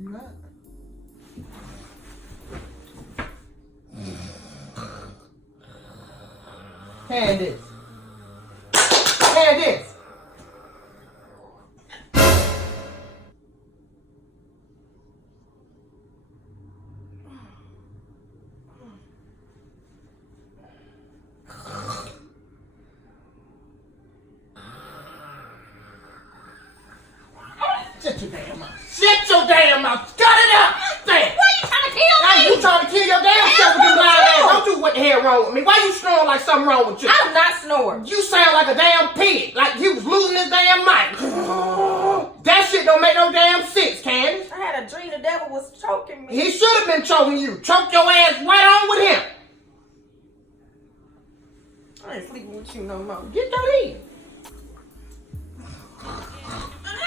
you're not. Hand this. Hand this. Shut your damn mouth. Shut your damn mouth. Cut it up. Damn. Why you trying to kill me? You trying to kill your damn self with your blind ass. Don't do what the hell wrong with me. Why you snoring like something wrong with you? I'm not snoring. You sound like a damn pig. Like you was losing this damn mic. That shit don't make no damn sense, Candace. I had a dream the devil was choking me. He should have been choking you. Choke your ass right on with him. I ain't sleeping with you no more. Get that in.